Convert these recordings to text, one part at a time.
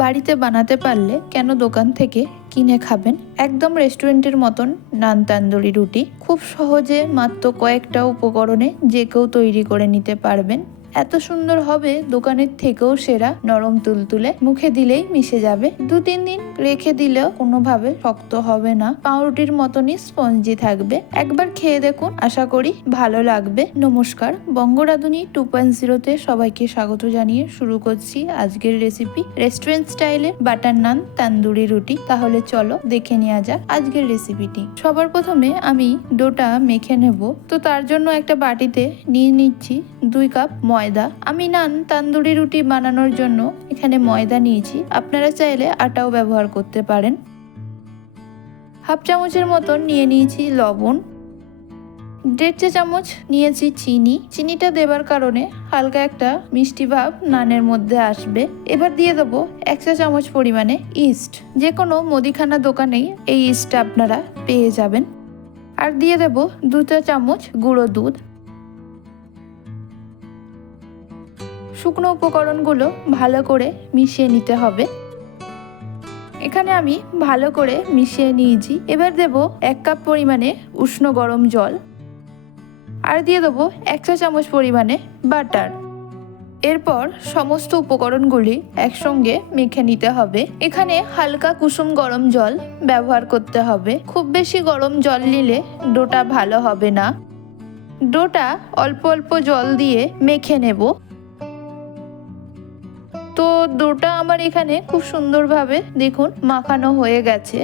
বাড়িতে বানাতে পারলে কেন দোকান থেকে কিনে খাবেন। একদম রেস্টুরেন্টের মতন নান তান্দুরি রুটি খুব সহজে মাত্র কয়েকটা উপকরণে যে কেউ তৈরি করে নিতে পারবেন। এত সুন্দর হবে দোকানের থেকেও সেরা, নরম তুলতুলে, মুখে দিলেই মিশে যাবে। 2-3 দিন রেখে দিলেও কোনোভাবে শক্ত হবে না, পাউরুটির মতনই স্পঞ্জি থাকবে। একবার খেয়ে দেখুন, আশা করি ভালো লাগবে। নমস্কার, বঙ্গ রাঁধুনি 2.0-তে সবাইকে স্বাগত জানিয়ে শুরু করছি আজকের রেসিপি, রেস্টুরেন্ট স্টাইলে বাটার নান তান্দুরি রুটি। তাহলে চলো দেখে নেওয়া যাক আজকের রেসিপিটি। সবার প্রথমে আমি ডোটা মেখে নেব। তো তার জন্য একটা বাটিতে নিয়ে নিচ্ছি 2 কাপ ময়দা। আমি নান তান্দুরি রুটি বানানোর জন্য এখানে ময়দা নিয়েছি, আপনারা চাইলে আটাও ব্যবহার করতে পারেন। হাফ চামচের মতন নিয়ে নিয়েছি লবণ, 1.5 চা চামচ নিয়েছি চিনি। চিনিটা দেবার কারণে হালকা একটা মিষ্টি ভাব নানের মধ্যে আসবে। এবার দিয়ে দেবো 1 চা চামচ পরিমাণে ইস্ট। যে কোনো মুদিখানা দোকানেই এই ইস্টটা আপনারা পেয়ে যাবেন। আর দিয়ে দেবো 2 চা চামচ গুঁড়ো দুধ। শুকনো উপকরণগুলো ভালো করে মিশিয়ে নিতে হবে। এখানে আমি ভালো করে মিশিয়ে নিয়েছি। এবার দেব 1 কাপ পরিমাণে উষ্ণ গরম জল, আর দিয়ে দেবো 1 চা চামচ পরিমাণে বাটার। এরপর সমস্ত উপকরণগুলি একসঙ্গে মেখে নিতে হবে। এখানে হালকা কুসুম গরম জল ব্যবহার করতে হবে, খুব বেশি গরম জল নিলে ডোটা ভালো হবে না। ডোটা অল্প অল্প জল দিয়ে মেখে নেব। তো ডোটা আমার এখানে খুব সুন্দরভাবে দেখুন মাখানো হয়ে গেছে।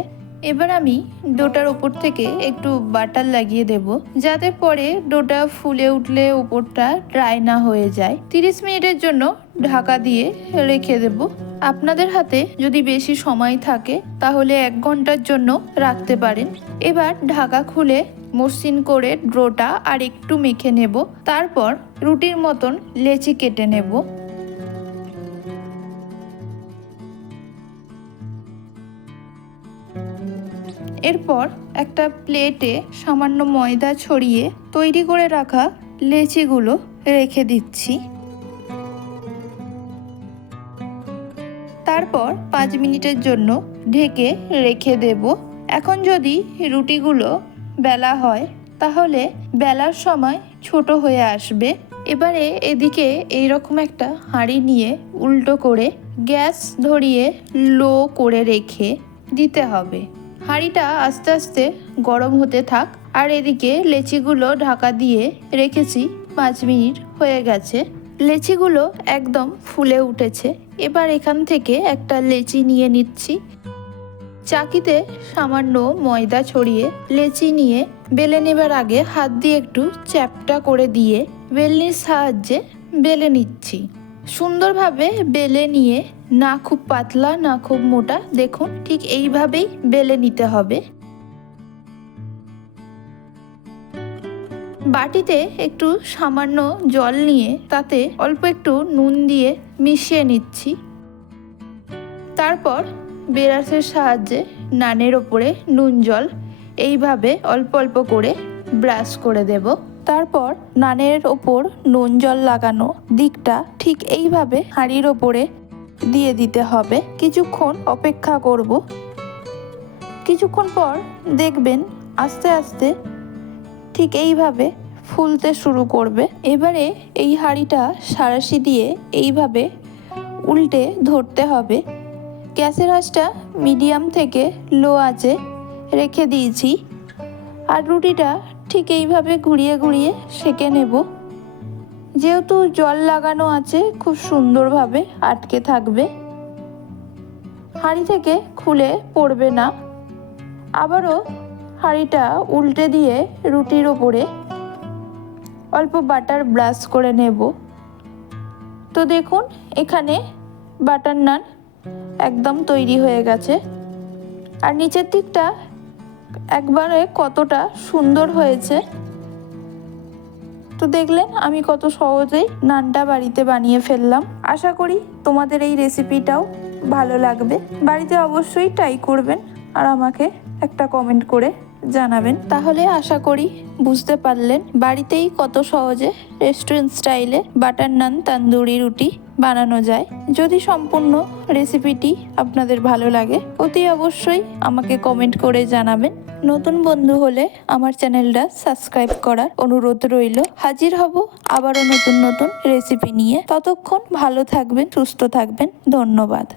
এবার আমি ডোটার উপর থেকে একটু বাটার লাগিয়ে দেব, যাতে পরে ডোটা ফুলে উঠলে উপরটা ড্রাই না হয়ে যায়। 30 মিনিটের জন্য ঢাকা দিয়ে রেখে দেব। আপনাদের হাতে যদি বেশি সময় থাকে তাহলে 1 ঘন্টার জন্য রাখতে পারেন। এবার ঢাকা খুলে মসৃণ করে ডোটা আর একটু মেখে নেব। তারপর রুটির মতন লেচি কেটে নেব। এরপর একটা প্লেটে সামান্য ময়দা ছড়িয়ে তৈরি করে রাখা লেচিগুলো রেখে দিচ্ছি। তারপর 5 মিনিটের জন্য ঢেকে রেখে দেব। এখন যদি রুটিগুলো বেলা হয় তাহলে বেলার সময় ছোট হয়ে আসবে। এবারে এদিকে এইরকম একটা হাঁড়ি নিয়ে উল্টো করে গ্যাস ধরিয়ে লো করে রেখে দিতে হবে। হাঁড়িটা আস্তে আস্তে গরম হতে থাক। আর এদিকে লেচিগুলো ঢাকা দিয়ে রেখেছি, 5 মিনিট হয়ে গেছে। লেচিগুলো একদম ফুলে উঠেছে। এবার এখান থেকে একটা লেচি নিয়ে নিচ্ছি। চাকিতে সামান্য ময়দা ছড়িয়ে লেচি নিয়ে বেলে নেবার আগে হাত দিয়ে একটু চ্যাপটা করে দিয়ে বেলনির সাহায্যে বেলে নিচ্ছি। সুন্দরভাবে বেলে নিয়ে, না খুব পাতলা না খুব মোটা, দেখুন ঠিক এইভাবেই বেলে নিতে হবে। বাটিতে একটু সামান্য জল নিয়ে তাতে অল্প একটু নুন দিয়ে মিশিয়ে নিচ্ছি। তারপর ব্রাশের সাহায্যে নানের ওপরে নুন জল এইভাবে অল্প অল্প করে ব্রাশ করে দেব। তারপর নানের ওপর নুন জল লাগানো দিকটা ঠিক এইভাবে হাঁড়ির ওপরে দিয়ে দিতে হবে। কিছুক্ষণ অপেক্ষা করব। কিছুক্ষণ পর দেখবেন আস্তে আস্তে ঠিক এইভাবে ফুলতে শুরু করবে। এবারে এই হাঁড়িটা সাঁড়াশি দিয়ে এইভাবে উল্টে ধরতে হবে। গ্যাসের আঁচটা মিডিয়াম থেকে লো আঁচে রেখে দিয়েছি। আর রুটিটা ঠিক এইভাবে ঘুরিয়ে ঘুরিয়ে সেঁকে নেব। যেহেতু জল লাগানো আছে, খুব সুন্দরভাবে আটকে থাকবে, হাঁড়ি থেকে খুলে পড়বে না। আবারও হাঁড়িটা উল্টে দিয়ে রুটির ওপরে অল্প বাটার ব্রাশ করে নেব। তো দেখুন এখানে বাটার নান একদম তৈরি হয়ে গেছে। আর নিচের দিকটা একবারে কতটা সুন্দর হয়েছে। তো দেখলেন আমি কত সহজেই নানটা বাড়িতে বানিয়ে ফেললাম। আশা করি তোমাদের এই রেসিপিটাও ভালো লাগবে। বাড়িতে অবশ্যই ট্রাই করবেন আর আমাকে একটা কমেন্ট করে জানাবেন। তাহলে আশা করি বুঝতে পারলেন বাড়িতেই কত সহজে রেস্টুরেন্ট স্টাইলে বাটার নান তান্দুরি রুটি বানানো যায়। যদি সম্পূর্ণ রেসিপিটি আপনাদের ভালো লাগে অতি অবশ্যই আমাকে কমেন্ট করে জানাবেন। নতুন বন্ধু হলে আমার চ্যানেলটা সাবস্ক্রাইব করার অনুরোধ রইল। হাজির হব আবারও নতুন নতুন রেসিপি নিয়ে। ততক্ষণ ভালো থাকবেন, সুস্থ থাকবেন। ধন্যবাদ।